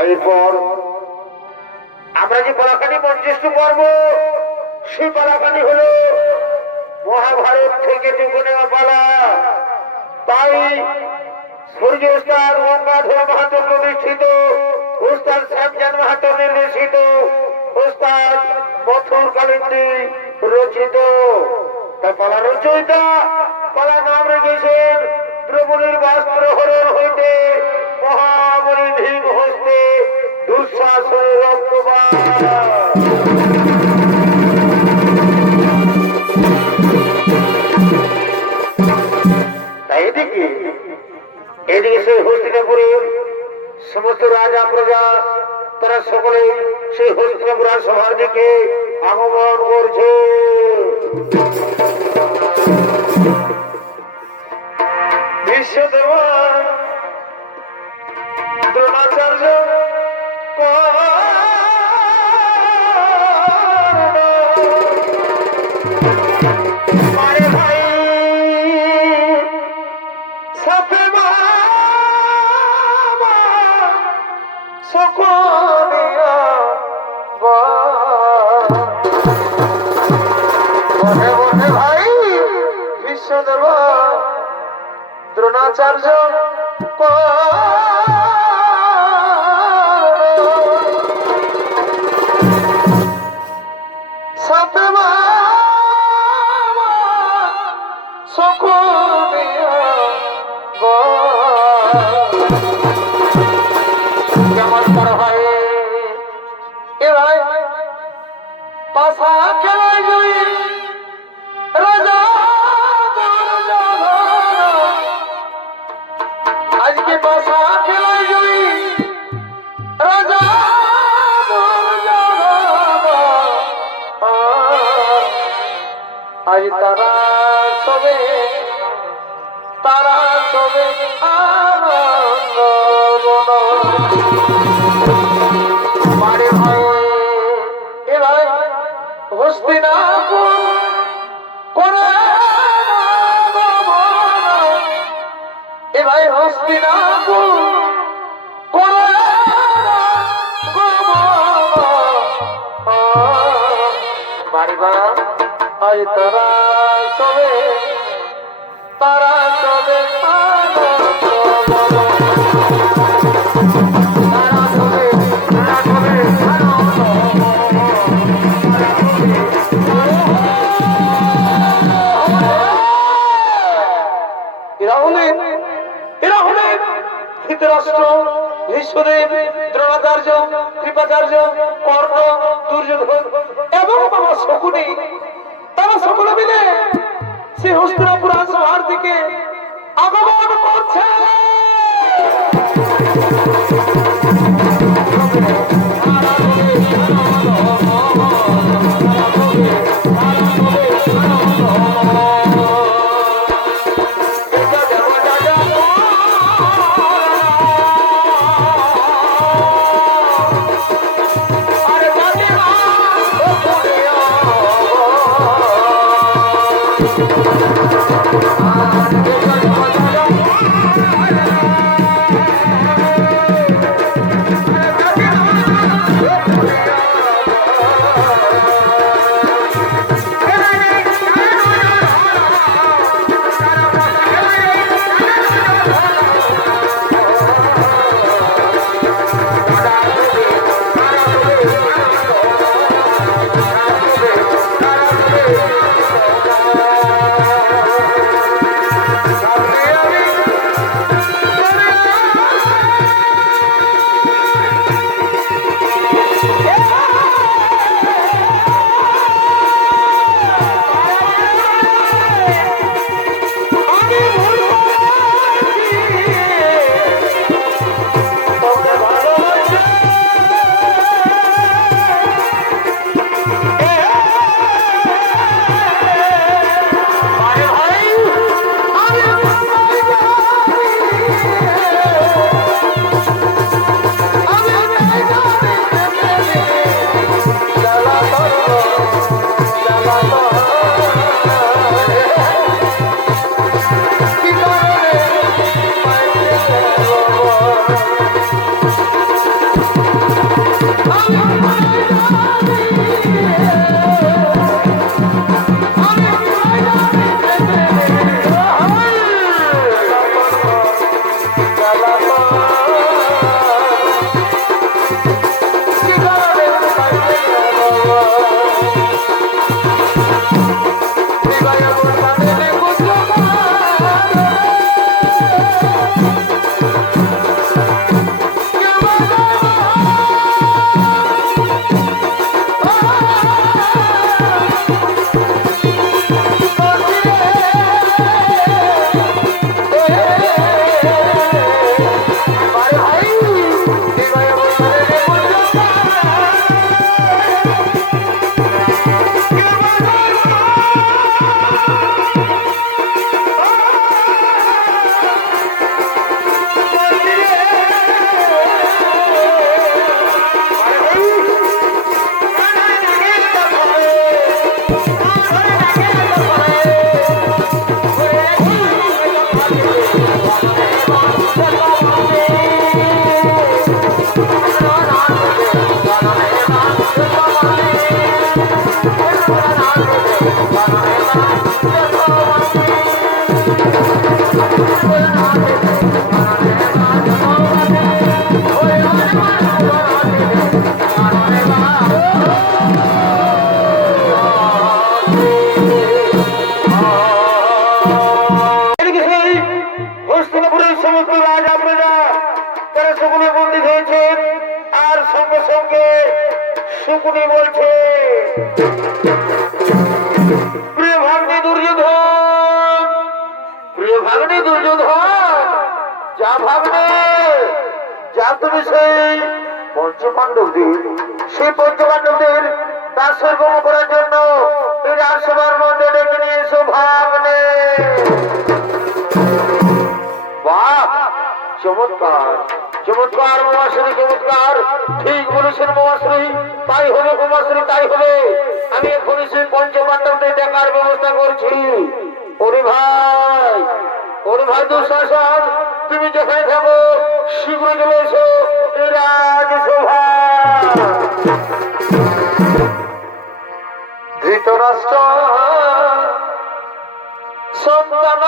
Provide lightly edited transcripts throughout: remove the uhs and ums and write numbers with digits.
এরপর আমরা যে পালাখানি মঞ্চস্থ করব সেই পালাখানি হলো মহাভারত থেকে যুগ নেওয়া পালা। তাই সূর্য উস্তাদ গঙ্গাধর মাহাতো প্রতিষ্ঠিত, উস্তাদ শ্যামজান মাহাতো নির্দেশিত, উস্তাদ মথুর কালিন্দী রচিত। তাই পালা রচয়িতা পালা নাম রেখেছেন দ্রৌপদীর বস্ত্র হরণ হইতে মহাবলী ভীম হস্তে দুঃশাসনের রক্তপাত। এদিকে সেই হস্তিনাপুরের সমস্ত রাজা প্রজা তারা সকলে সেই হস্তিনাপুর সভার দিকে আগমন করছে। বিশ্বদেবা দ্রোণাচার্য ভাই বিশ্বদেব দ্রোণাচার্য কেমন করা হয় এ ভাই পাশা খেলায় জয়ী রাজা আজকে পাশা খেলায় জয়ী রাজা আজ তারা সবে আনন্দ বাড়ি ভাই এ ভাই হস্তিনাপুর করে এ ভাই হস্তিনাপুর করে বাড়ি বা আজ তারা সবে ধৃতরাষ্ট্র, ভীষ্মদেব, দ্রোণাচার্য, কৃপাচার্য, কর্ণ, দুর্যোধন এবং বাবা শকুনি তারা সকলে মিলে সে হস্তিনাপুর রাজসভার দিকে আগমন করছে। শকুনি বলছে, প্রিয় ভাগ্নে দুর্যোধন, প্রিয় ভাগ্নে দুর্যোধন, যা ভাগ্নে, যা তুমি সেই পঞ্চপাণ্ডবদের, সেই পঞ্চপাণ্ডবদের তার সর্বম করার জন্য এই রাজসভার মধ্যে ডেকে নিয়ে এসো ভাগ্নে। বাহ, চমৎকার চমৎকার মহাশ্রী, চমৎকার, ঠিক বলেছেন মহাশ্রী, তাই হবে মহাশ্রী, তাই হবে। আমি এখনই সেই পঞ্চপাণ্ডবদের দেখার ব্যবস্থা করছি। ওরে ভাই, ওরে ভাই দুঃশাসন, তুমি যেখানে থাকো শীঘ্র চলে এসো এই রাজসভা। ধৃতরাষ্ট্র সন্তান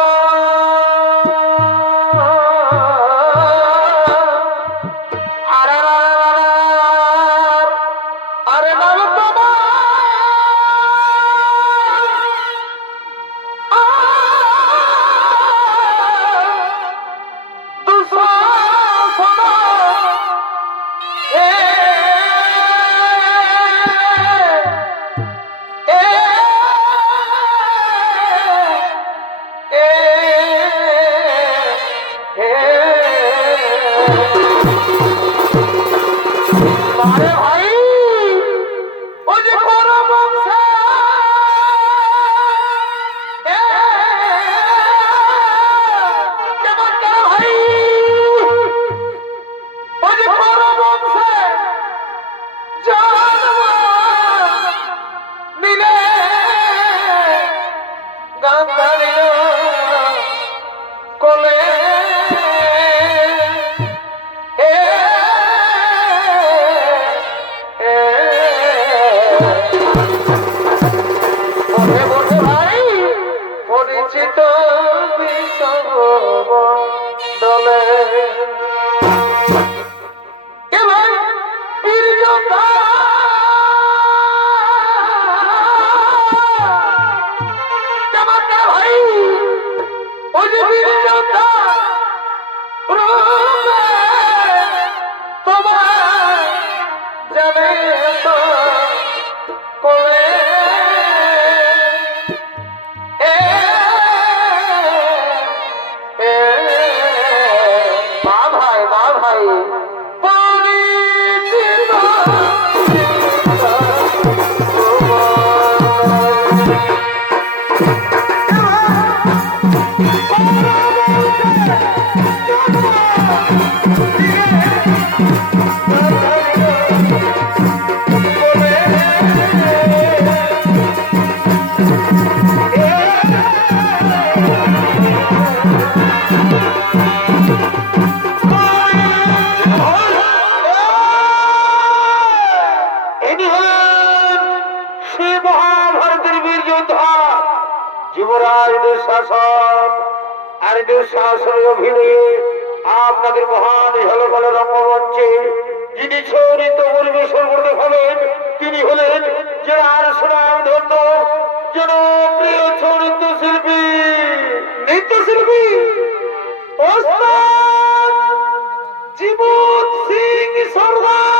আপনাদের মহান ঝলকালো রঙ্গমঞ্চে যিনি সৌরিত পরিবেশন করতে হলেন তিনি হলেন যার সুনাম ধন্য জনপ্রিয় সৌরিত শিল্পী, নৃত্যশিল্পী ওস্তাদ জীবন সিং সরদার।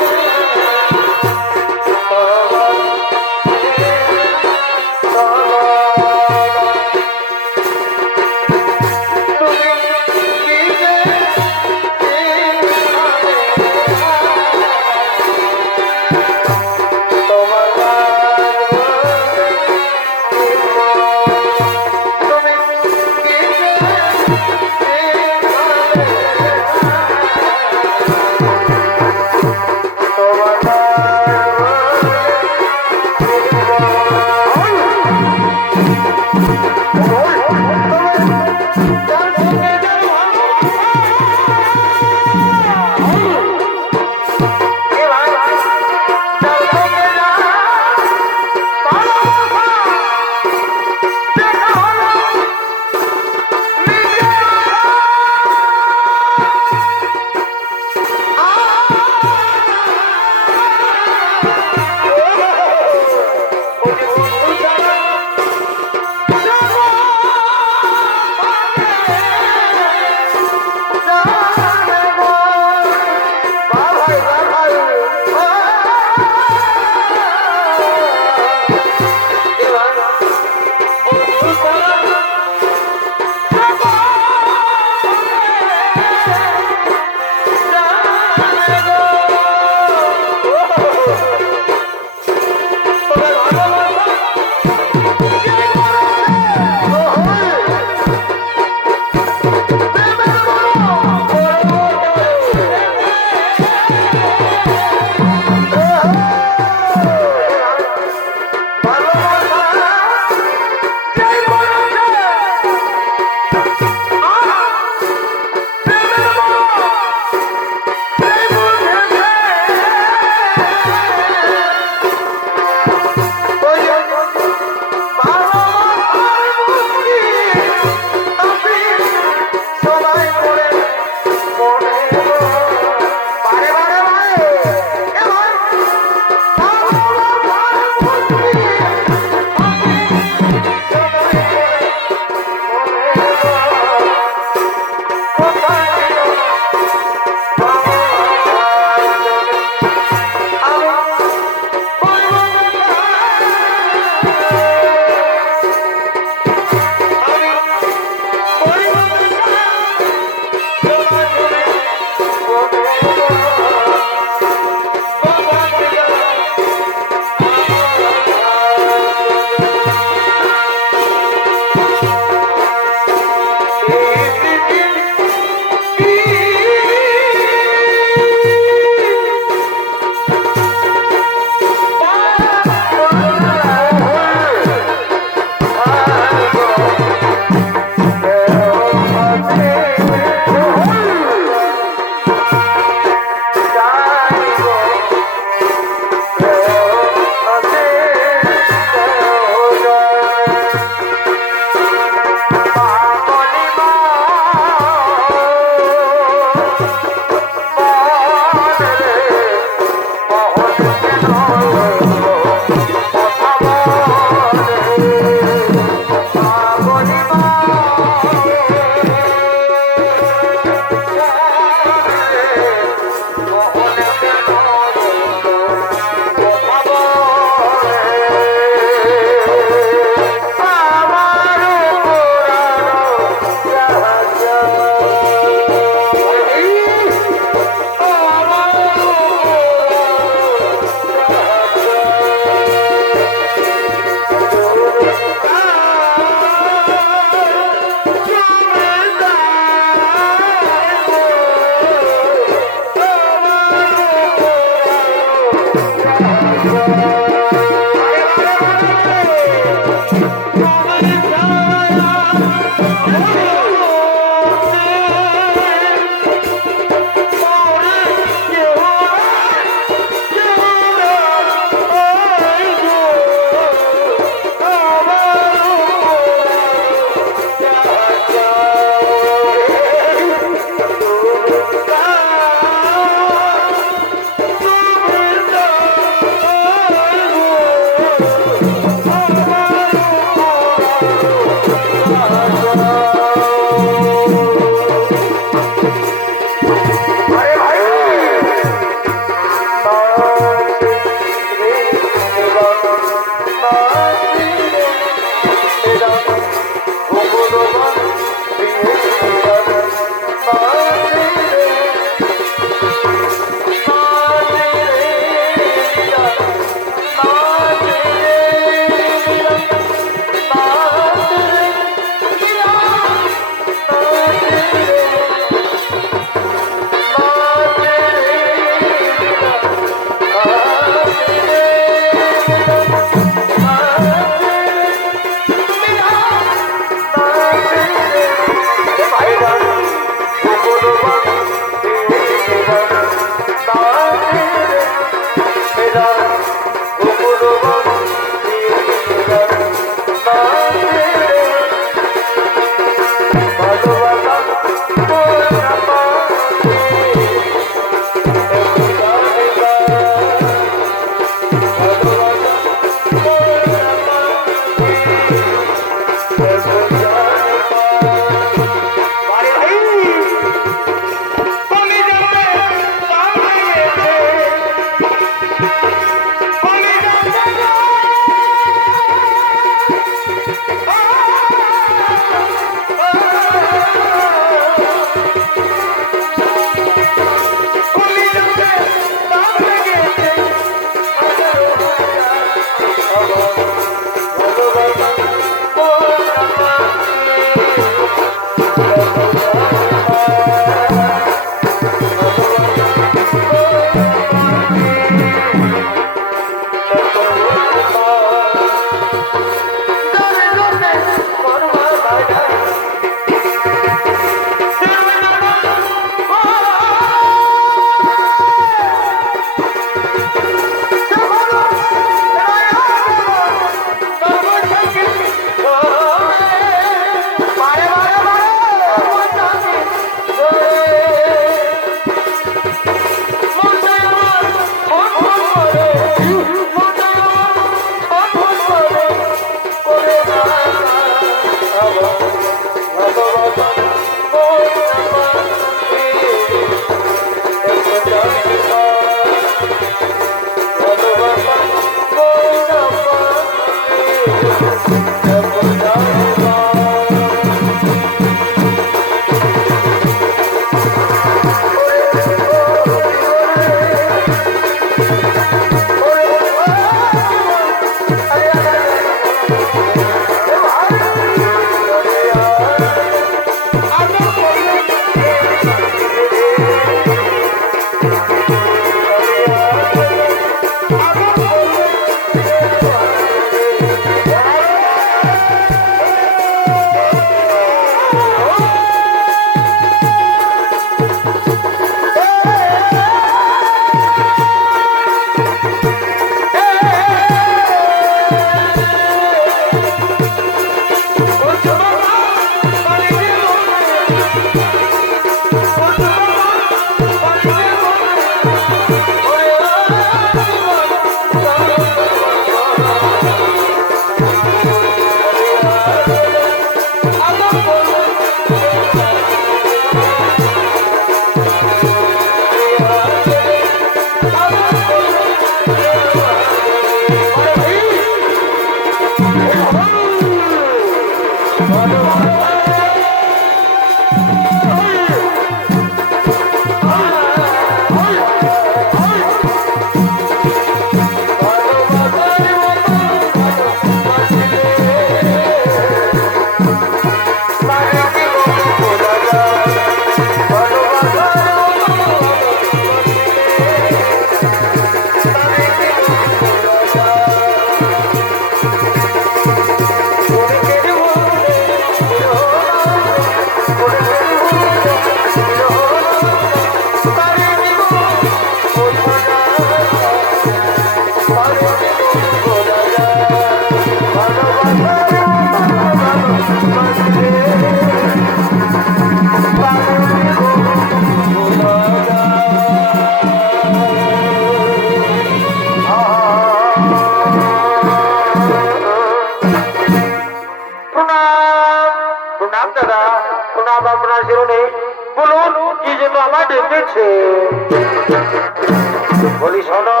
বলি শোনো,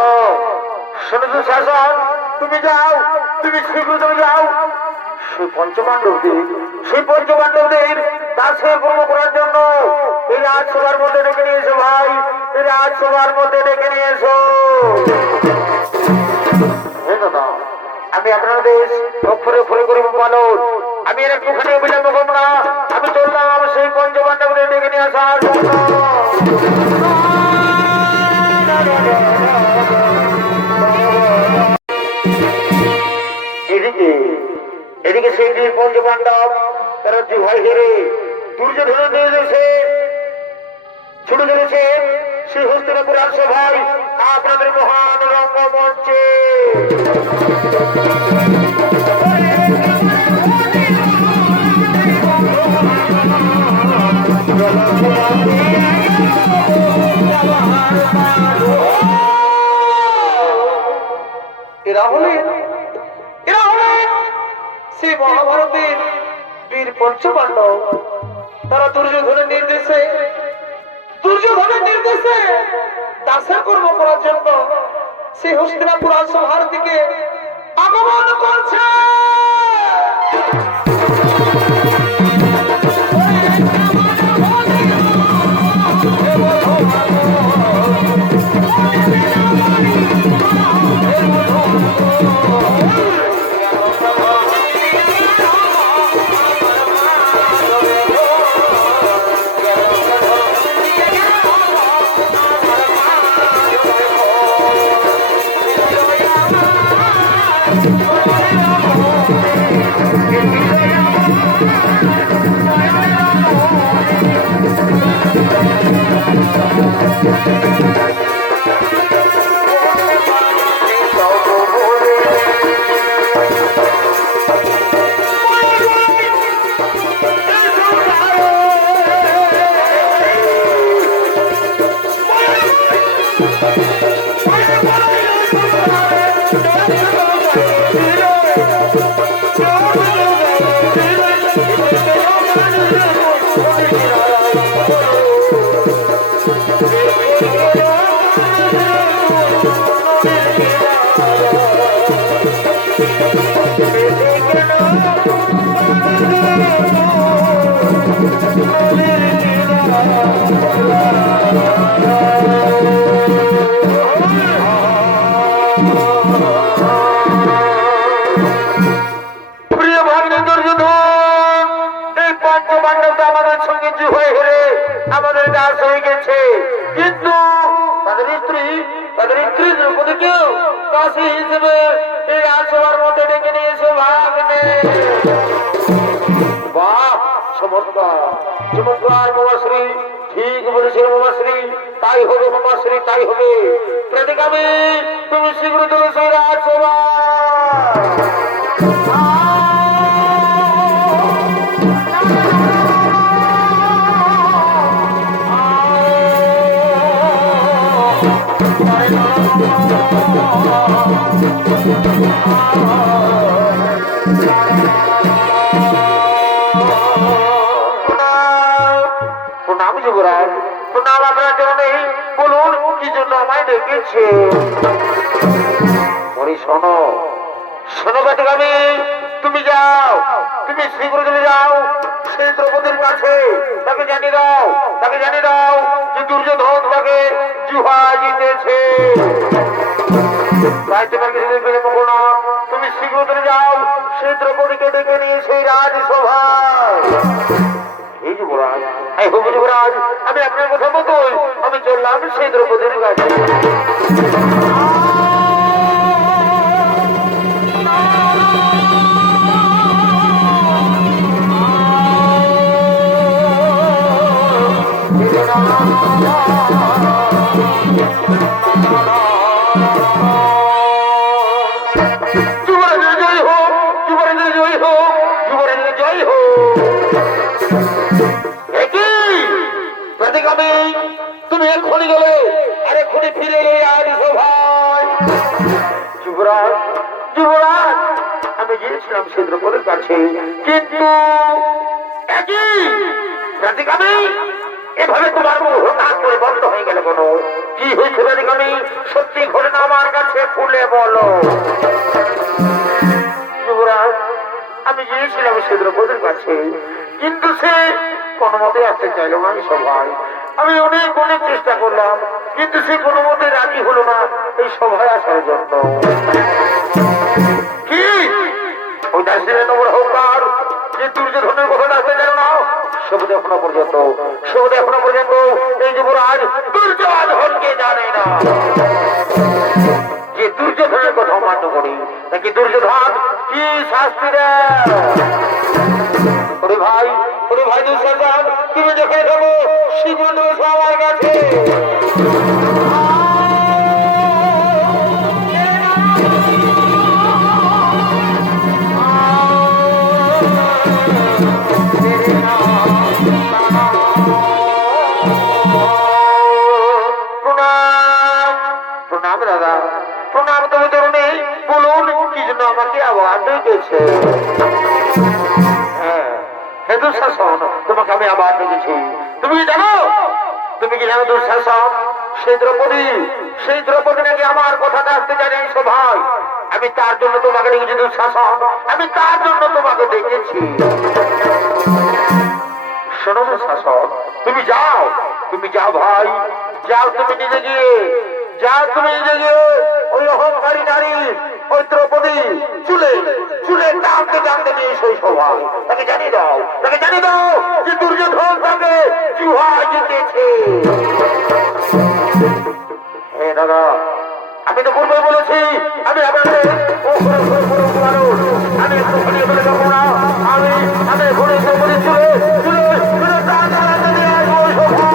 শোনো তো শাসন, তুমি যাও, তুমি শীঘ্র চলে যাও সেই পঞ্চপাণ্ডবদের দাসে কর্ম করার জন্য এই রাজসভার মধ্যে ডেকে নিয়ে এসো ভাই, এই রাজসভার মধ্যে ডেকে নিয়ে এসো। আমি আপনাদের অক্ষরে অক্ষরে করবো পালন, আমি এর একটুখানি বিলম্ব করবো না, আমি চললাম সেই পঞ্চপাণ্ডবদের ডেকে নিয়ে আসার জন্য। এদিকে সেই পঞ্চপাণ্ডব তারা যে ভয় হেরে দুর্যোধনের নির্দেশে ছুটে চলেছে সেই হস্তিনাপুর রাজসভায় আপনাদের মহান রঙ্গমঞ্চে। এরা হলেন সেই মহাভারতের বীর পঞ্চপাণ্ডব। তারা দুর্যোধনের নির্দেশে দাসের কর্ম করার জন্য সেই হস্তিনাপুর রাজসভার দিকে আগমন করছে। প্রিয় ভাগ্নে দুর্যোধন, এই পঞ্চপাণ্ডব আমাদের সঙ্গে যুদ্ধ হয়ে হেরে আমাদের দাস হয়ে গেছে, কিন্তু তাদের স্ত্রী দ্রৌপদীকেও দাসী হিসেবে এই রাজসভার মধ্যে ডেকে নিয়েছে ভাগ্নে। বাহ, চমৎকার চমৎকার মামাশ্রী, ঠিক বলেছেন মামাশ্রী, তাই হবে মামাশ্রী, তাই হবে। প্রতিকামী তুমি শীঘ্র চলেছো রাজসভা। প্রণাম যুবরাজ, প্রণাম আপনার জন্য। বলুন কি জন্য আমায় ডেকেছে? শোনো শোনো বেতগামী, তুমি যাও, তুমি শীঘ্র চলে যাও সেই দ্রৌপদীর কাছে, তাকে জানিয়ে দাও যে দুর্যোধন তোমাকে জুহা জিতেছে। তাই তোমাকে বিলম্ব করো না, তুমি শীঘ্র চলে যাও সেই দ্রৌপদীকে ডেকে নিয়ে সেই রাজসভায়। এই যুবরাজ, যুবরাজ, আমি আপনার কথা মতোই আমি চললাম সেই দ্রৌপদীর কাছে। যুবরাজের জয় হোক, যুবরাজের জয় হোক, যুবরাজের জয় হোক। প্রতিকামী তুমি এক্ষুনি গেলে আর এক্ষুনি ফিরে এলে আজ সভায়। যুবরাজ, যুবরাজ, আমি গিয়েছিলাম সেই দ্রৌপদীর কাছে, কিন্তু একই প্রতিকামী এভাবে তোমার মুখ হঠাৎ করে বন্ধ হয়ে গেল কেন? কি হয়েছে প্রতিকামী? সত্যি ঘটনা আমার কাছে খুলে বলো। যুবরাজ, আমি গিয়েছিলাম সেই দ্রৌপদীর কাছে, কিন্তু সে কোনো মতে আসতে চাইল না এই সভায়। আমি অনেক চেষ্টা করলাম, কিন্তু সে কোনো মতে রাজি হলো না এই সভায় আসার জন্য। কি ওই দাসের নম্বর হোকার যে দুর্যোধনের কথা আসতে জানো না? সবুজ এখনো পর্যন্ত এই যুবরাজ দুর্যোধনকে জানে না। যে দুর্যোধনের কথা মান্য করি, নাকি দুর্যোধন কি শাস্তি দেয়? ওরে ভাই দুঃশাসন, তুমি যেখানে থাকো শীঘ্র তুমি আমার কাছে। প্রণাম দাদা, প্রণাম তুমি তরুণী। বলুন কি জন্য আমাকে আবার ডেকেছে? হে দুঃশাসন, তোমাকে আমি আবার ডেকেছি। তুমি কি জানো দুঃশাসন, সেই দ্রৌপদী নাকি আমার কথাটা আসতে জানে এই সভায়। আমি তার জন্য তোমাকে ডেকেছি দুঃশাসন, আমি তার জন্য তোমাকে ডেকেছি। শোনো দুঃশাসন, তুমি যাও ভাই, যাও তুমি নিজে গিয়ে ওই অহংকারী নারী ওই দ্রৌপদী চুলে টানতে নিয়ে সেই সভায় তাকে জানিয়ে দাও যে দুর্যোধন তাকে জুহা জিতেছে। হে দাদা, আমি তো পূর্বে বলেছি আমি আপনাদের আমি একটুখানি বলে যাবো না। আমি ঘুরে দ্রৌপদী চুলে টানতে নিয়ে আসবো সভা।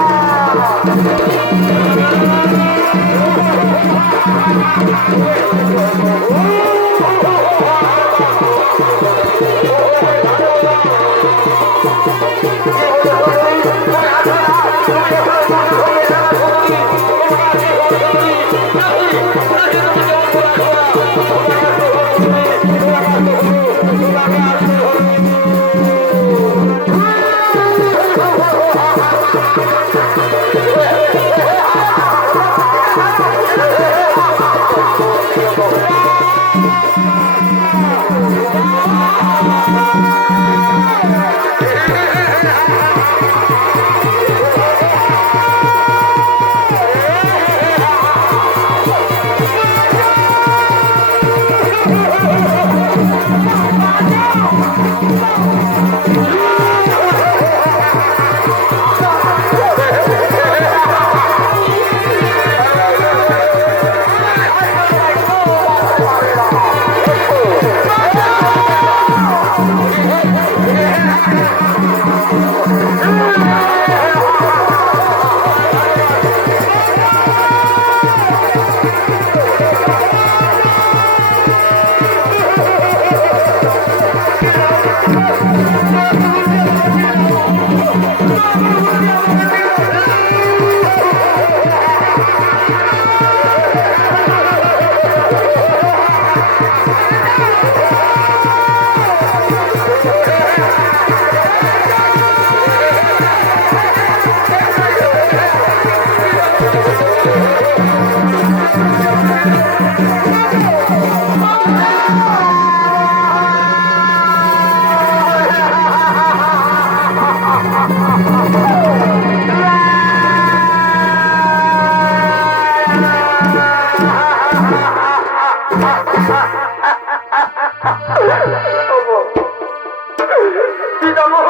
পিতামহ,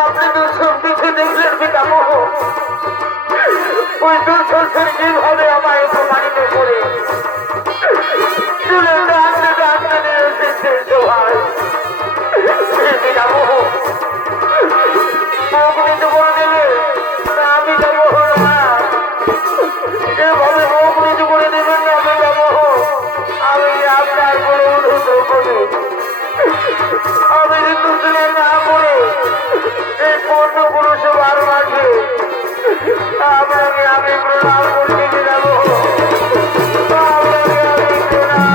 আপনি তো সব কিছু দেখলেন পিতামহ। ওই দুঃসের কিভাবে আমায় অপমানিত করে চুলে টানতে টানতে নিয়ে এসেছে সবাই। পিতামহ, মুখ নিতে করে দেবে না পিতামহ, না এভাবে মুখ নিতে করে দেবেন না পিতামহ। আমি আপনার কোনো অনুরোধ করি, আমি কিন্তু ছেলে না করে এই পূর্ণ পুরুষ বার মাঝে আপনাকে আমি প্রণাম করতে যাব। আপনাকে আমি প্রণাম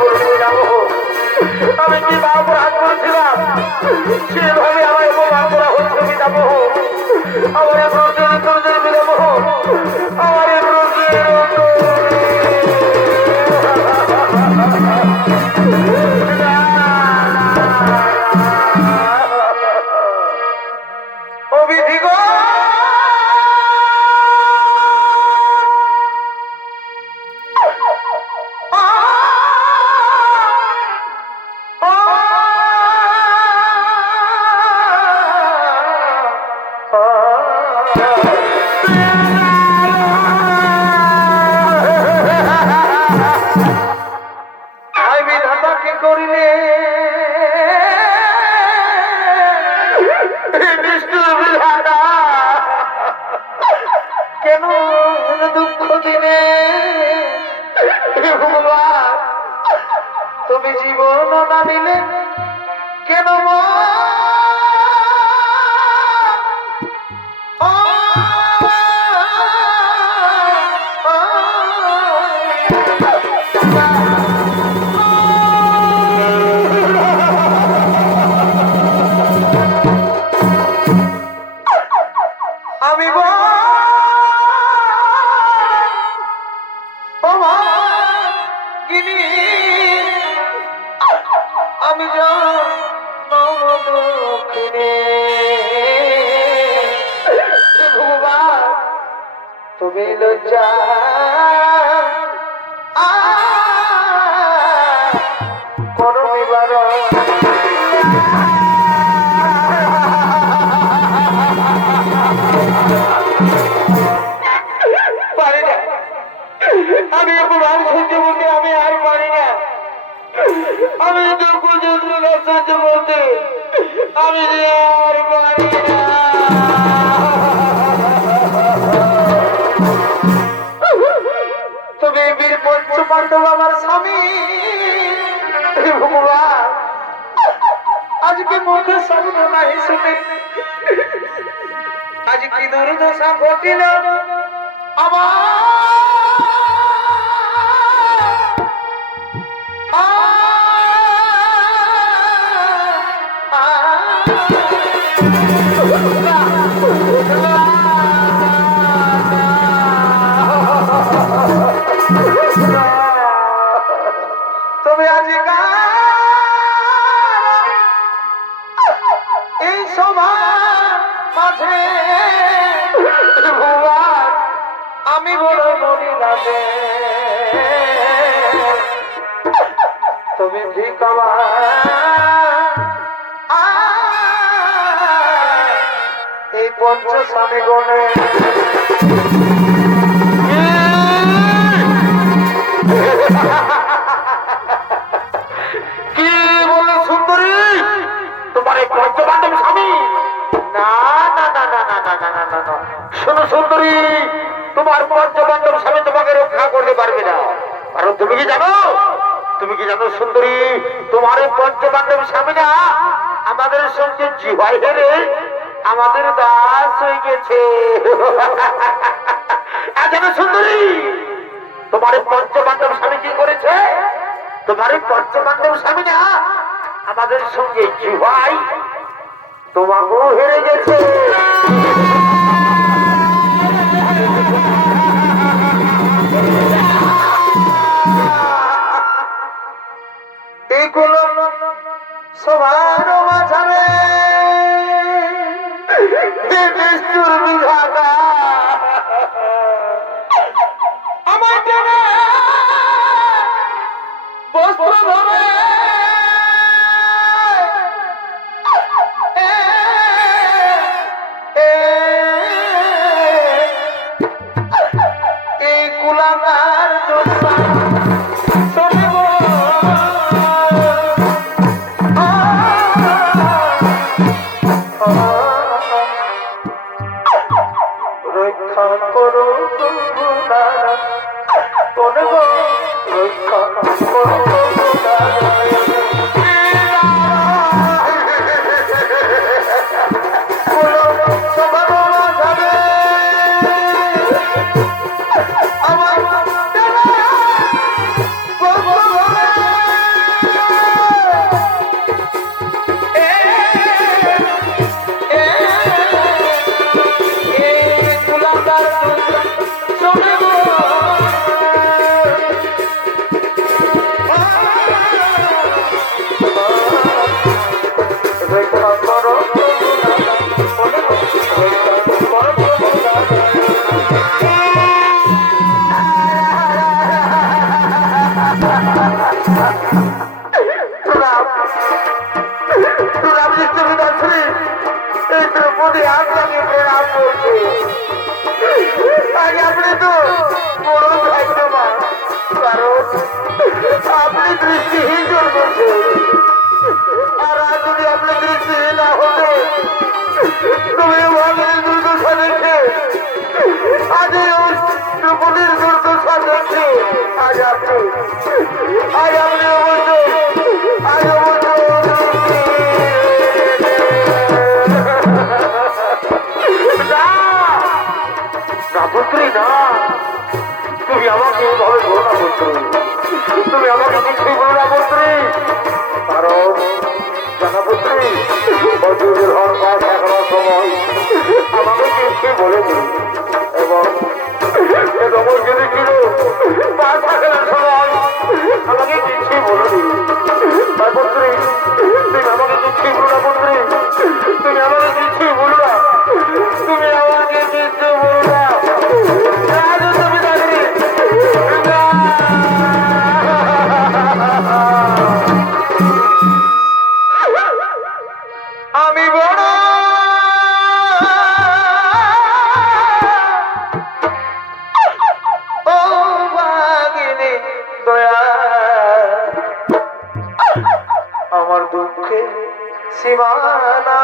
করতে যাব। আমি কি অপরাধ করেছিলাম সেভাবে আমার অপমান করা হচ্ছে পিতামহ। আমার প্রয়োজন পিতামহ, আমার কেন দুঃখ দিনে তুমি জীবন না দিলে কেন আমি আমি দক্ষিণে ভগবান তুমি লজ্জা করো এবার পারি না, আমি অপমান সহ্য করতে আমি আর পারি না। আমি দুঃখ যন্ত্রণা সহ্য করতে আমি আর পারি না। তুমি বীর পঞ্চপাণ্ডব আমার স্বামী ভগবান আজকে মুখে শব্দ নাই শুনে আজ কি দুর্দশা ঘটিল আমার। তবে আজকে এই সভার মাঝে আমি বড় মরি লাগে তুমি ঠিক এই পঞ্চস্বামী গণে কি বলে সুন্দরী তোমার এই পঞ্চপাণ্ডব স্বামী? না না না না না না না না না না, শোনো সুন্দরী, তোমার পঞ্চপাণ্ডব স্বামী তোমাকে রক্ষা করতে পারবে না। কারণ তুমি কি জানো সুন্দরী, তোমার এই পঞ্চপাণ্ডব স্বামী না আমাদের সঙ্গে জিহাই হেরে আমাদের দাস হয়ে গেছে। জানো সুন্দরী, তোমার এই পঞ্চপাণ্ডব স্বামী কি করেছে? তোমার এই পঞ্চপাণ্ডব স্বামী না আমাদের সঙ্গে জিহাই তোমাকেও হেরে গেছে। এইগুলো সবার মাঝারে নিষ্ঠুর বিধাতা রক্ষা করো কোন গো রক্ষা করো আপনি দৃষ্টিহীন জন্মেছে আর আজ যদি আপনি দৃষ্টিহীন না হতো তুমি ভাবের দুর্দশা দেখে আজ ওই ত্রিপুরীর দুর্দশা দেখে আজ আপনি অবশ্য না পুত্রী না তুমি আমাকে এভাবে বলো না পুত্রী তুমি আমাকে কিছুই বলো না পুত্রী কারণ জানা পুত্রী অজুরের হর পা থাকার সময় আমাকে কিছুই বলেনি এবং যদি ছিল পা থাকার সময় আমাকে কিছুই বলেনি তাই পুত্রী তুমি আমাকে কিছুই বলো না পুত্রী তুমি আমাকে কিছুই বলো না তুমি আমাকে কিছুই বলো না আমি বড় ও ভাগিনী দয়া আমার দুঃখে সীমানা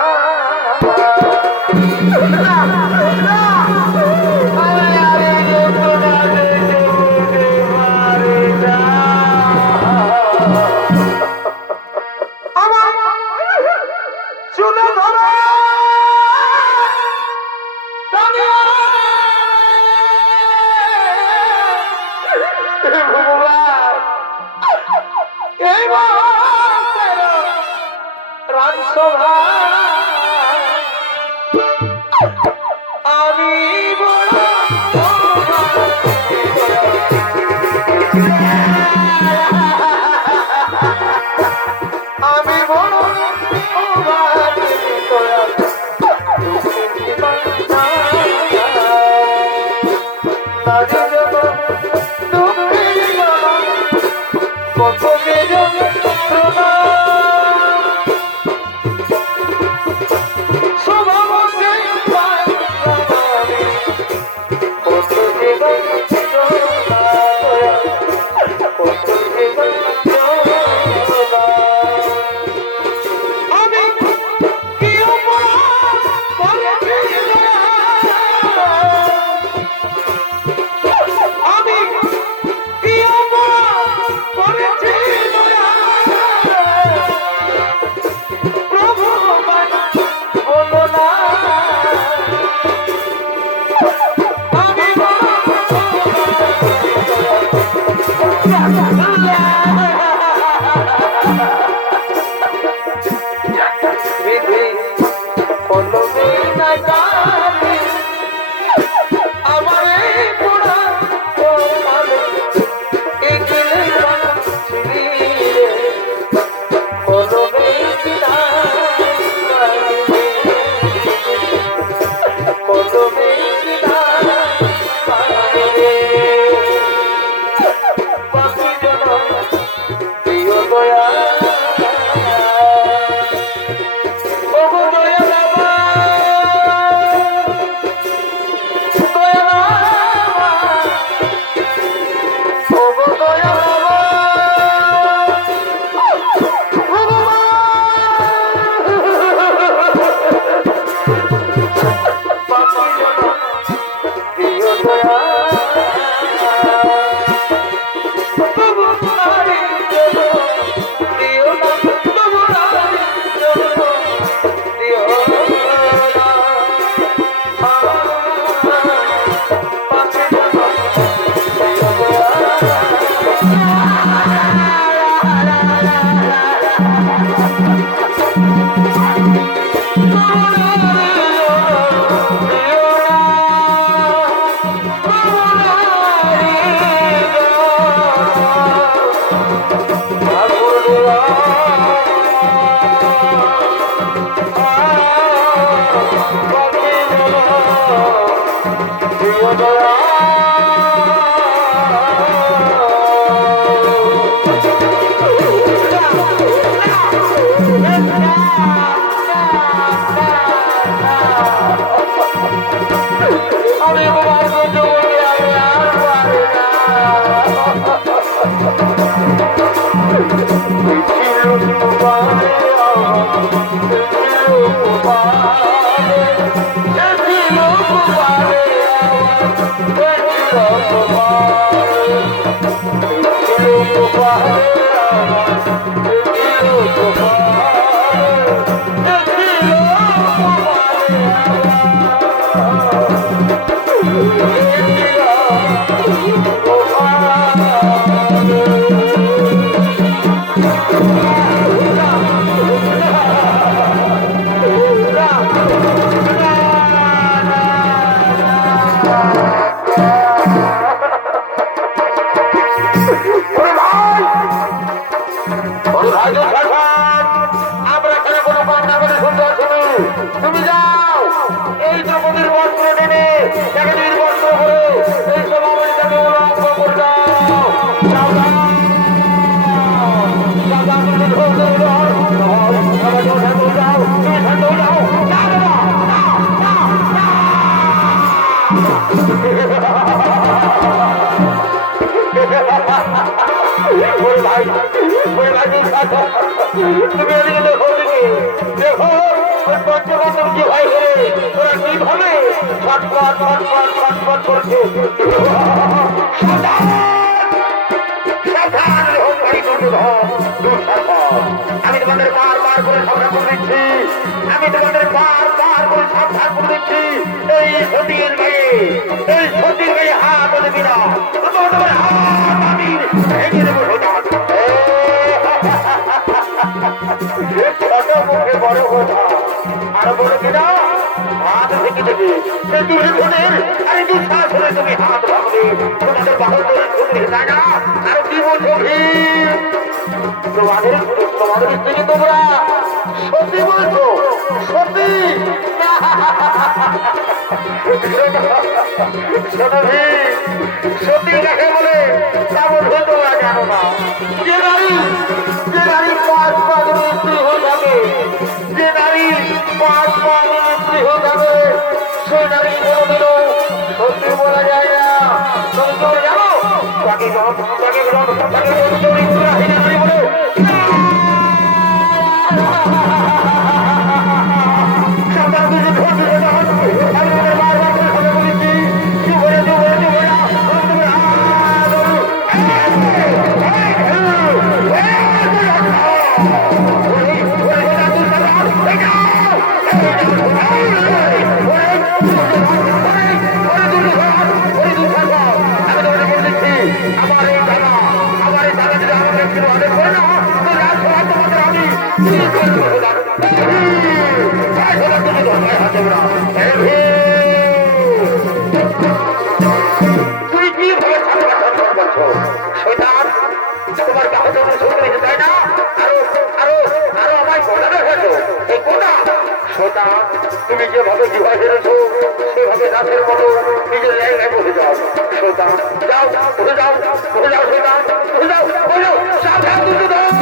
আমি বড় আমি বড় আমি তোমার বন্ধু বলে আমি আর পারি না। আমরা এখানে কোনো পান্না করে শুনতে আসনি। তুমি যাও এই দ্রৌপদীর বস্ত্র টেনে তাকে নির্বস্ত্র করে এই সভামণিটাকে উলঙ্গ করে দাও। যাও, যাও। যাও, যাও, তুমি ধৈর্য ধরো। সবাই যাও, শান্ত হয়ে যাও। তুমি শান্ত হয়ে যাও। যাও, বাবা, যাও, যাও। ওরে ভাই, ওরে ভাই, তুমি শান্ত। তুমি এদিকে দেখো, ওদিকে দেখো। ওই পঞ্চপাণ্ডব কি ভাই রে, ওরা কিভাবে ছটপট ছটপট ছটপট করছে। আমি তোমাদের বারবার করে সাবধান করে দিচ্ছি, আমি তোমাদের বারবার করে সাবধান করে দিচ্ছি। এই সতীর গায়ে, এই সতীর গায়ে হাত দেবি না। তোমার হাত আমি ভেঙে দেবো। ছোট মুখে বড় কথা, আরো বড় কিনা হাত ভেঙে দেবে। সে দুর্যোধনের আরে দুঃসাহস হলে তুমি হাত ভাঙবে। তোমাদের বাহুদের ছুটি তাই না? আরো কি বলছো ভীম? তোমাদের স্ত্রীকে তোমরা সত্যি বলছো? সত্যি? শোনো ভীম, সত্যি কাকে বলে তা বলবে তোমরা জানো না। যে নারী 5 পা স্ত্রী হয়ে যাবে, যে নারী 5 পা স্ত্রী হয়ে যাবে, সেই নারী কোনোদিনও সত্যি বলা যায় না। তুমি তোমরা জানো তাকে বলে তুমি কি ভাবে করছো? শয়তান, তোমার বাহুদের শুনতে তাই না? আরো আরো আরো আমায় গোটা দেখাচ্ছো। এই গোটা শয়তান, তুমি যেভাবে বিবাহ হেরেছো সেভাবে দাসের মতো নিজের জায়গায় বসে যাও। শয়তান, যাও, বসে যাও, বসে যাও। শয়তান, বসে যাও, বসে যাও। সাবধান দুর্যোধন।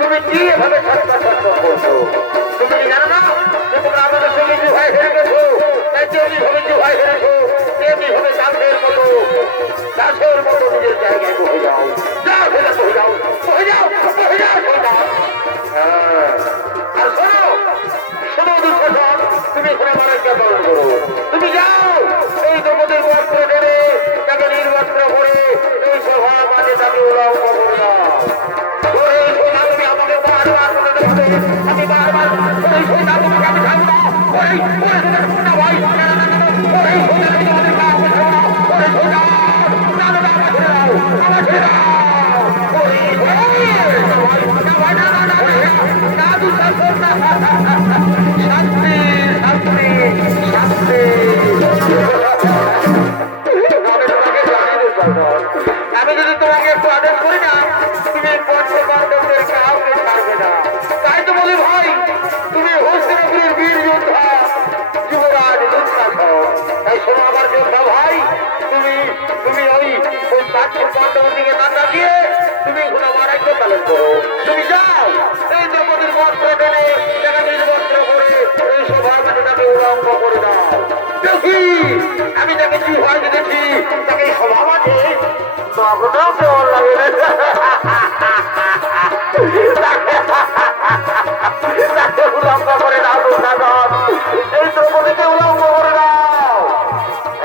তুমি কি এভাবে করছো? তুমি কি জানো না যে তোমরা আমাদের সঙ্গে বিবাহ হেরে গেছো? তাই তেমনি ভাবে বিবাহ হেরেছো, তেমনি ভাবে দাসের মতো নিজের জায়গায় বসে যাও। যাও, সেটা বসে যাও, বসে যাও, বসে যাও। আর শোনো দুঃশাসন, তুমি এখানে আমার একটা পালন করো। তুমি যাও এই দ্রৌপদীর বস্ত্র টেনে তাকে নির্বস্ত্র করে এই সভা মাঝে তাকে উলঙ্গ করে দাও। তুমি আমাকে বারবার করে দেবে, আমি বারবার ওই সোনা তোমাকে আমি খাবো না। ওই সোনা ভাই, ওই সোনা তোমাদের কাউকে খাবো না। ওই সোনা আমার ছেড়ে দাও, আমার ছেড়ে দাও। শাস্তি, শাস্তি, শাস্তি। আমি যদি তোমাকে একটু আদেশ করি না, তুমি পঞ্চপাণ্ডবদের কাউকে ছাড়বে না। তাই তো বলি ভাই, তুমি হস্তিনাপুরের বীর যোদ্ধা যুবরাজ পাঁচের পাণ্ডবের দিকে না তাকিয়ে তুমি এখন আমার রাজ্য পালন করো। তুমি যাও এই দ্রৌপদীর বস্ত্র টেনে তাকে নির্বস্ত্র করে এই সভাপতি তাকে উলঙ্গ করে দাও। দেখি আমি তাকে কি হয় দেখেছি তাকে এই সভা মাঝে নগ্ন কেমন লাগে রে। তাকে উলঙ্গ করে দাও দুর্যোধন, এই দ্রৌপদীকে উলঙ্গ করে দাও।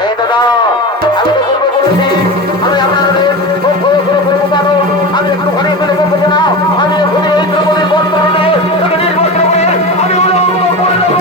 এই দাদা আমি তো পূর্বে বলেছি আমি আপনাদের আমি একটু ঘরে ফেলে বলবো না, আমি এখনই এই দ্রৌপদীর বস্ত্র নিয়ে তাকে নির্বস্ত্র করে আমি উলঙ্গ করে দেবো।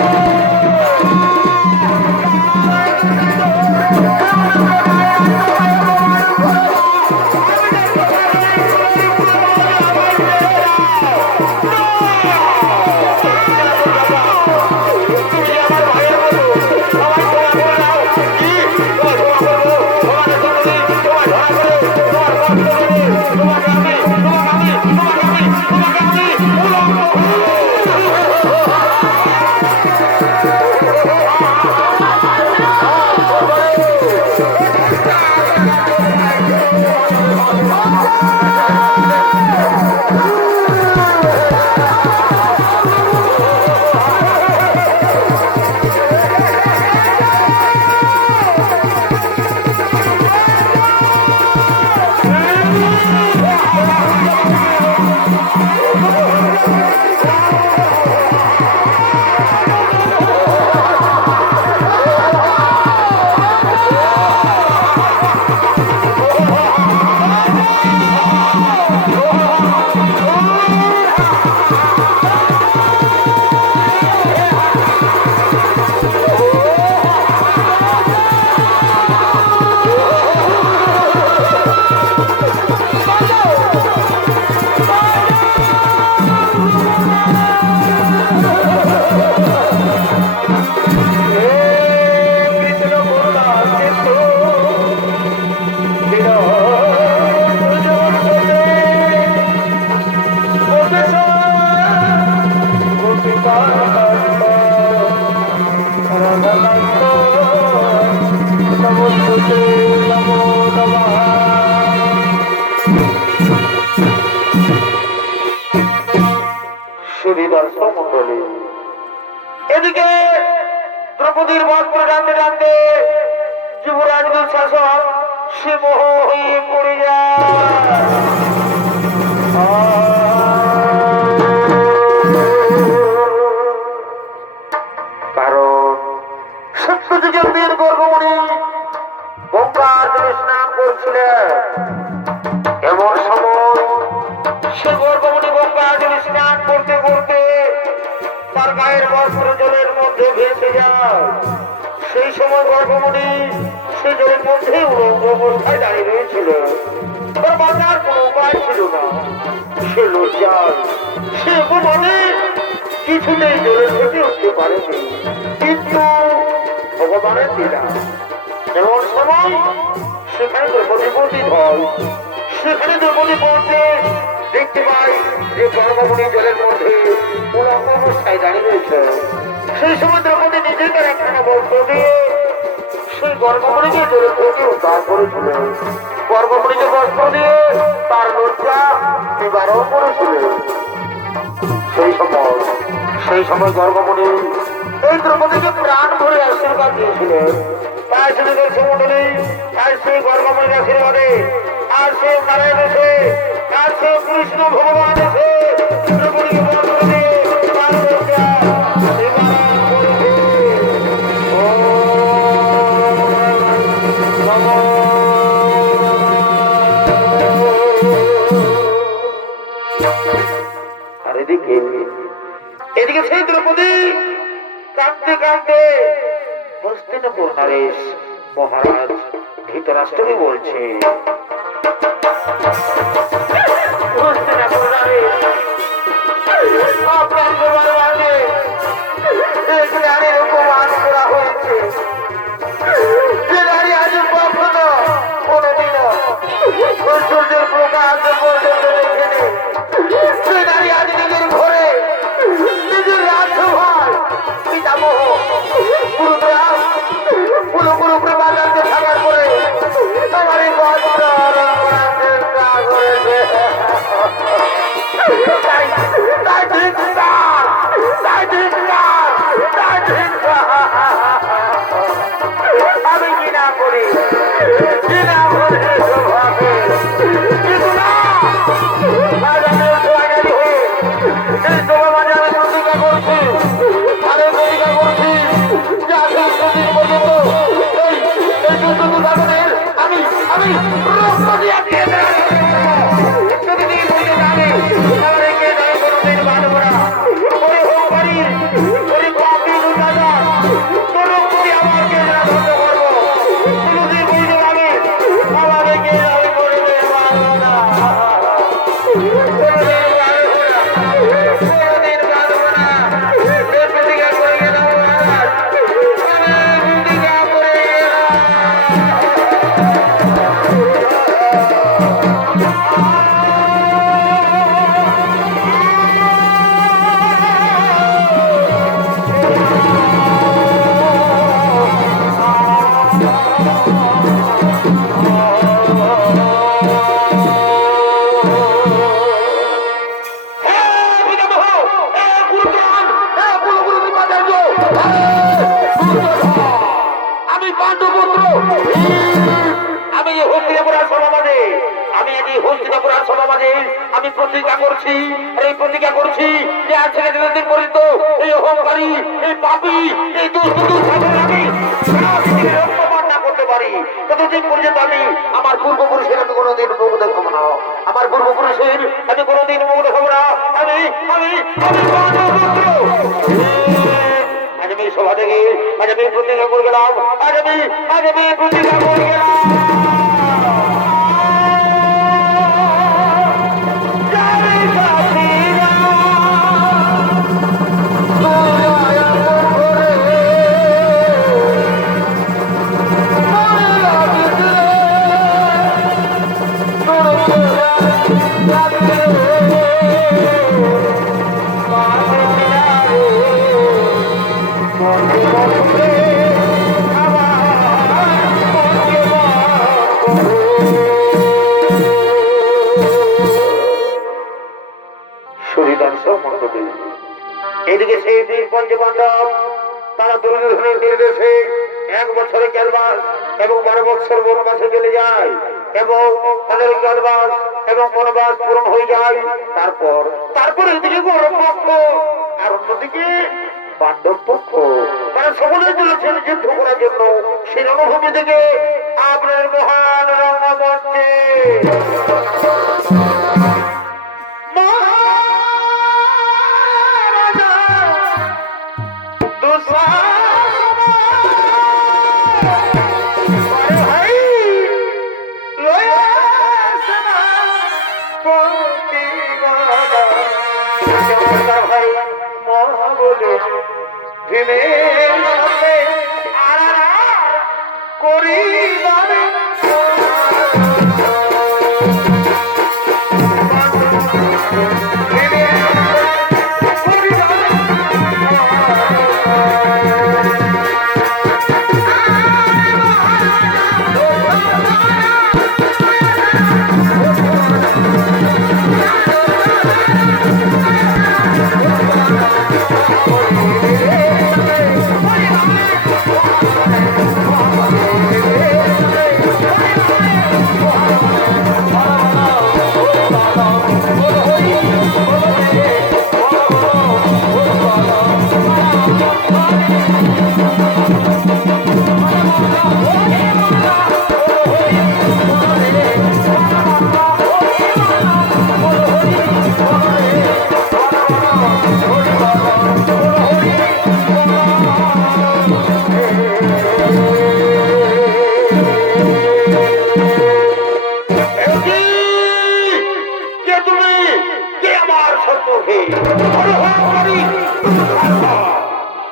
এদিকে দ্রৌপদীর বস্ত্র টানতে টানতে যুবরাজ দুঃশাসন সে মোহ হয়ে পড়ে যায়। কারণ সত্যযুগের বীর গর্ভমণি গঙ্গার জলে স্নান করছিলেন। এমন সময় সে গর্ভমণি গঙ্গার জলে স্নান করতে করতে তার গায়ের বস্ত্র জলের মধ্যে ভেসে যায়। সেই সময় গর্ভমণি সে জলের মধ্যে উলঙ্গ অবস্থায় দাঁড়িয়ে রয়েছিল। তার বাঁচার কোনো উপায় ছিল না। সে লজ্জায় সে অপমানে কিছুতেই জলের থেকে উঠতে পারেনি। কিন্তু ভগবানের লীলা এমন সময় সেখানে দ্রৌপদী উপস্থিত হয়। সেখানে দ্রৌপদী পৌঁছে দেখতে পাই যে গর্ভমণি জলের মধ্যে উলঙ্গ অবস্থায় দাঁড়িয়ে রয়েছে। সেই সময় দ্রৌপদী নিজে তার একখানা বস্ত্র দিয়ে সেই গর্ভমণিকে জলের থেকে উদ্ধার করেছিল। গর্ভমণিকে বস্ত্র দিয়ে তার লজ্জা নিবারণ করেছিল। সেই সময় গর্ভমণি এই দ্রৌপদীকে প্রাণ ভরে আশীর্বাদ দিয়েছিলেন। তাই শুনে সমুদ্রী আর সেই গর্ভমণির আশীর্বাদে আর সে নারায়ণ এসে আর সে কৃষ্ণ ভগবান এসে দ্রৌপদীকে বস্ত্র দিয়ে তার লজ্জা নিবারণ করেছে। আর এদিকে সেই দ্রৌপদী কাঁদতে কাঁদতে হস্তিনাপুর নরেশ মহারাজ ধৃতরাষ্ট্রকে বলছে, হস্তিনাপুর নরেশ আপনার দরবারে এক নারীর অপমান করা হয়েছে। যে নারী আজ কখনো কোনোদিনও সূর্যের প্রকাশ পর্যন্ত দেখেনি, সে নারী আজ নিজের ঘরে নিজের রাজসভায় পিতামহ গুরুগ্রাম পুরোপুরি বাজারকে থাকার পরে আমার এই বস্ত্র দুদিন পর্যন্ত এই দুর্গত দাদনের আমি রক্ত দিয়ে দিয়ে দেব। প্রতিদিন পর্যন্ত আমি আমার একে নয় কোনোদিন মানব না। ওই হোক বাড়ির ওই পাপি দাদা তোর করে আমার কে ধ্বংস করবো। কোনোদিন পর্যন্ত আমি আমার একে নয় কোনোদিন মানব না। আমি পাণ্ডুপুত্র, আমি হস্তিনাপুরের সমাজে হস্তিনাপুরের সমাজে আমি প্রতিজ্ঞা করছি, এই প্রতিজ্ঞা করছি যে আজ থেকে দিন পর্যন্ত এই অহংকারী, এই পাপী, এই আমি রক্তপাত না করতে পারি ততদিন পর্যন্ত আমি আমার পূর্বপুরুষের আমি কোনোদিন মুখ দেখাবো না। আমার পূর্বপুরুষের আমি কোনোদিন মুখ দেখাবো না। আমি আমি আমি পাণ্ডুপুত্র। আজ আমি সভা থেকে আজ আমি প্রতিজ্ঞা করে গেলাম। আজ আমি প্রতিজ্ঞা করে গেলাম। এদিকে সেই দুই পঞ্চপাণ্ডব তারা দুর্যোধনের নির্দেশে 1 বছরে ক্যালবাস এবং 12 বছর বনবাসে চলে যায় এবং তাদের ক্যালবাস এবং বনবাস পূরণ হয়ে যায়। তারপর এদিকে গৌরব পক্ষ আর অন্যদিকে পাণ্ডব পক্ষ তারা সকলে চলেছেন যুদ্ধ করার জন্য সেই রণভূমি থেকে আপনার মহান রঙ্গমঞ্চে।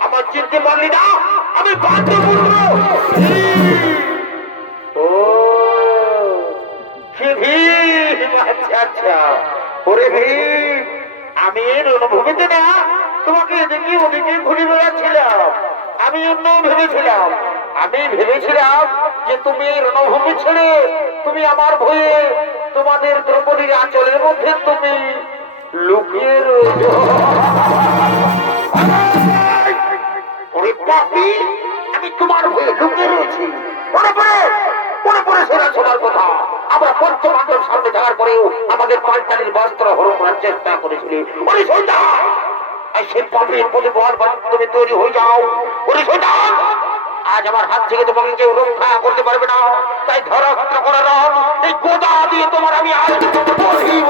আমার চিনতে পারলি না? আমি পাণ্ডপুত্র। ও আচ্ছা আচ্ছা, ওরে ভীম, আমি রণভূমিতে না তোমাকে এদিকে ওদিকে ঘুরে বেড়াচ্ছিলাম। আমি অন্য ভেবেছিলাম যে তুমি রণভূমি ছেড়ে তুমি আমার ভয়ে তোমাদের দ্রৌপদীর আঁচলের মধ্যে তুমি লুকিয়ে রয়েছ। আমি তোমার ভয়ে লুকিয়ে রয়েছি। মনে পড়ে শোনার কথা, আমরা পঞ্চপাণ্ডব সামনে থাকার পরেও আমাদের পাঞ্চালীর বস্ত্র হরণ করার চেষ্টা করেছিলি। সে পাপির প্রতি তুমি তৈরি হয়ে যাও। আজ আমার হাত থেকে তোমাকে কেউ রক্ষা করতে পারবে না। তাই ধরাত্র করার এই গোদা দিয়ে তোমার আমি আজ বলি বলিব।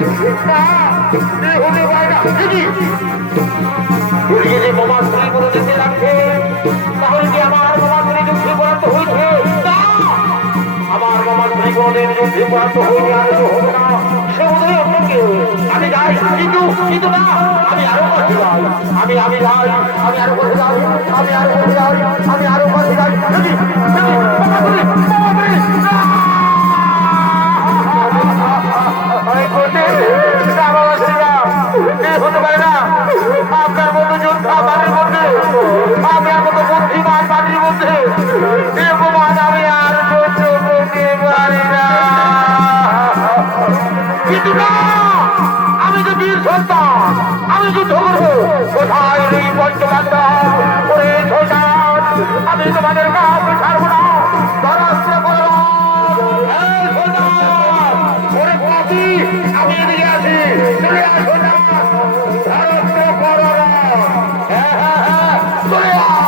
যদি বোমা স্ত্রী বলে দিতে রাখছে তাহলে কি আমার বোমা স্ত্রী যুদ্ধে পরাস্ত হয়েছে? আমার বোমা স্ত্রী কোনদিন যুদ্ধে পরাস্ত হইতে আর হবে না, সে বোধহয় অন্য কেউ। আমি যাই, কিন্তু না, আমি আরো কাছে যাই, আমি যাই, আমি আরো কাছে যাই, আমি আরো কাছে যাই, আমি আরো কাছে যাই। হতে পারে না আপনার মতো যোদ্ধা বাড়ির মধ্যে, আপনার মতো বুদ্ধিমান বাড়ির মধ্যে অপমান আমি আর সহ্য করতে পারি না। কিন্তু না, আমি তো বীর সন্তান, আমি যুদ্ধ করবো। কোথায় এই পঞ্চপাণ্ডব? ওরে শয়তান, আমি তোমাদের কাউকে ছাড়বো না। পরাস্ত করো। এই শয়তান, ওরে পাপী, আমি এদিকে আছি, চলে আসো না। পরাস্ত করো। হ্যাঁ, চলে আস।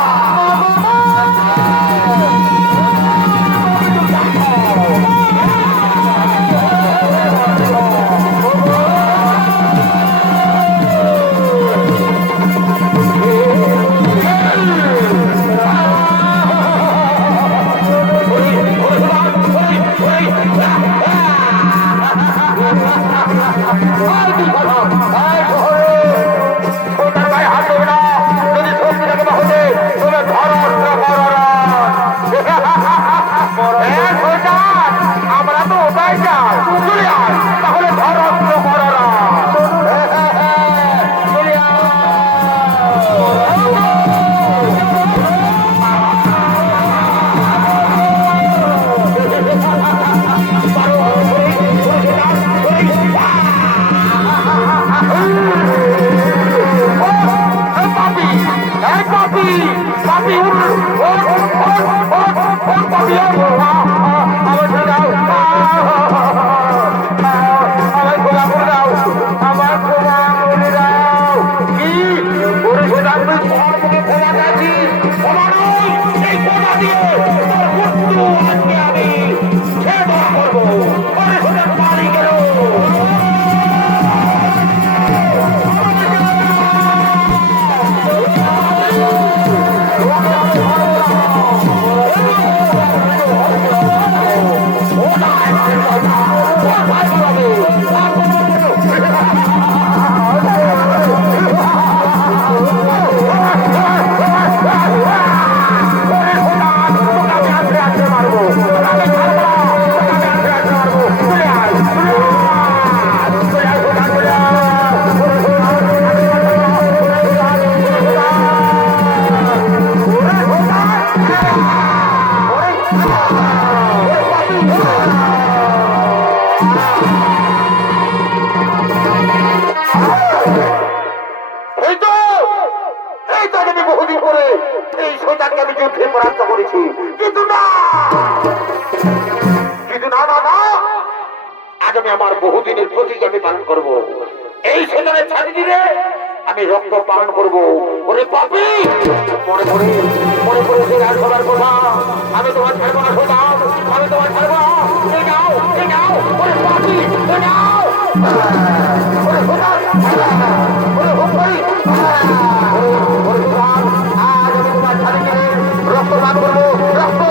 আমরা তো ওটাই যাই, চলে আয়, তাহলে ঘর অস্ত্র কররা। চলে আমার বহুদিনের প্রতিজ্ঞা আমি পালন করব। এই সেখানে ছাড়ি দিলে আমি রক্ত পালন করব। ওরে পাপী, মনে পড়ে সেই আর সবার কথা। আমি তোমার ছাড়বো না সোতাম, আমি তোমার ছাড়বো না। ওরে পাপী, ওরে সোতাম, ওরে হুঙ্কারি, ওরে সোতাম, আজ আমি তোমার ছাড়ি দিলে রক্ত পান করবো। রক্ত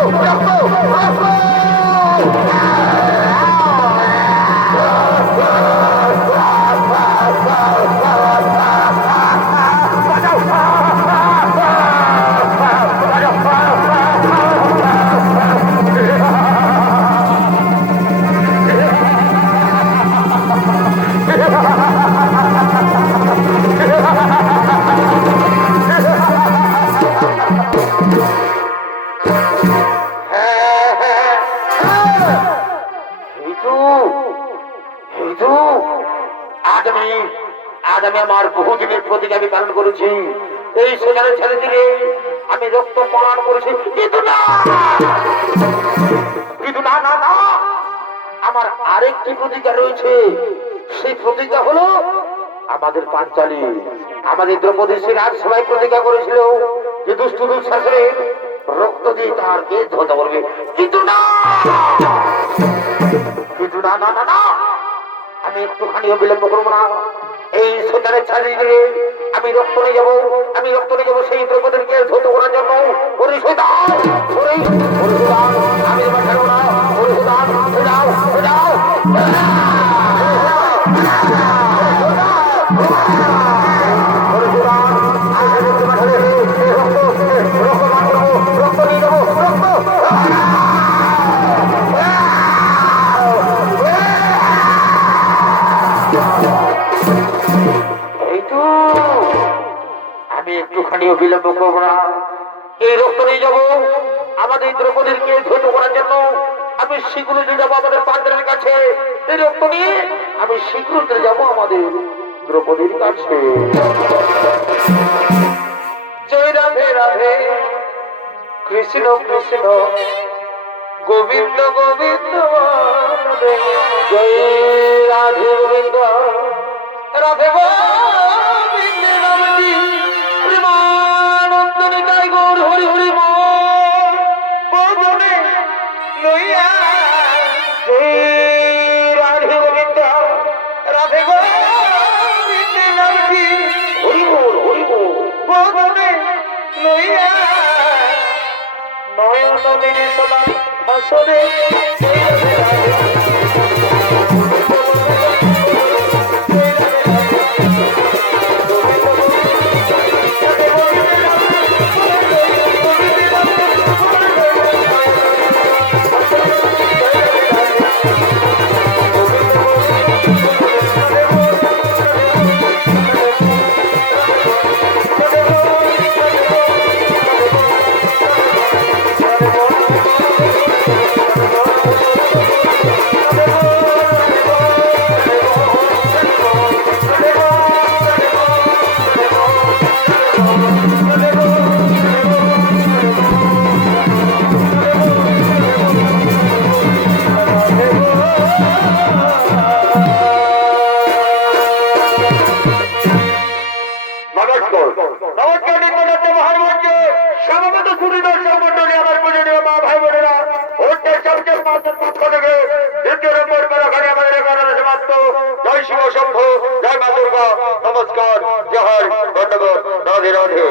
আজ আমি আমার বহুদিনের প্রতিজ্ঞা আমি পালন করেছি। এই সেখানে ছেড়ে দিলে আমি রক্ত পান করেছি। কিন্তু না, আমার আরেকটি প্রতিজ্ঞা রয়েছে। সেই প্রতিজ্ঞা হলো আমাদের পাঞ্চালী, আমাদের দ্রৌপদী সিং আজ সবাই প্রতিজ্ঞা করেছিল যে দুষ্ট দুঃশাসনের রক্ত দিয়ে তার কেস হতে বলবে। কিন্তু না, আমি একটুখানিও বিলম্ব করবো না। এই শয়তানের ছাড়িয়ে দিয়ে আমি রক্ত নিয়ে যাবো, আমি রক্ত নিয়ে যাবো সেই দ্রৌপদীকে ধৌত করার জন্য। ওরে শয়তান, ওরে ওরে শয়তান, আমি এবার ছাড়বো না। ওরে শয়তান, যাও যাও। ওরে শয়তান, আমি দেখতে পাঠালে রক্ত পান করবো, রক্ত নিয়ে যাবো, রক্ত। এই তো আমি একটুখানিও বিলম্ব করবো না। এই রক্ত নিয়ে যাবো আমাদের দ্রৌপদীকে ধৌত করার জন্য। আমি শীঘ্র নিয়ে যাবো আমাদের পান্ডবের কাছে। এই রক্ত নিয়ে আমি শীঘ্র নিয়ে যাবো আমাদের দ্রৌপদীর কাছে। জয় রাধে রাধে, কৃষ্ণ কৃষ্ণ গোবিন্দ গোবিন্দ, জয় রাধে গোবিন্দ রাধে গোবিন্দ নামটি প্রেমানন্দ নিতাই গৌর হরি হরি বদনে লইয়া। জয় রাধে গোবিন্দ রাধে গোবিন্দ নামটি হরি বল বদনে লইয়া। নয়ন মেনে সমান ভাসরে জয় শিব শম্ভু, জয় মা দুর্গা, নমস্কার, জয়, ধন্যবাদ, রাধে রাধে।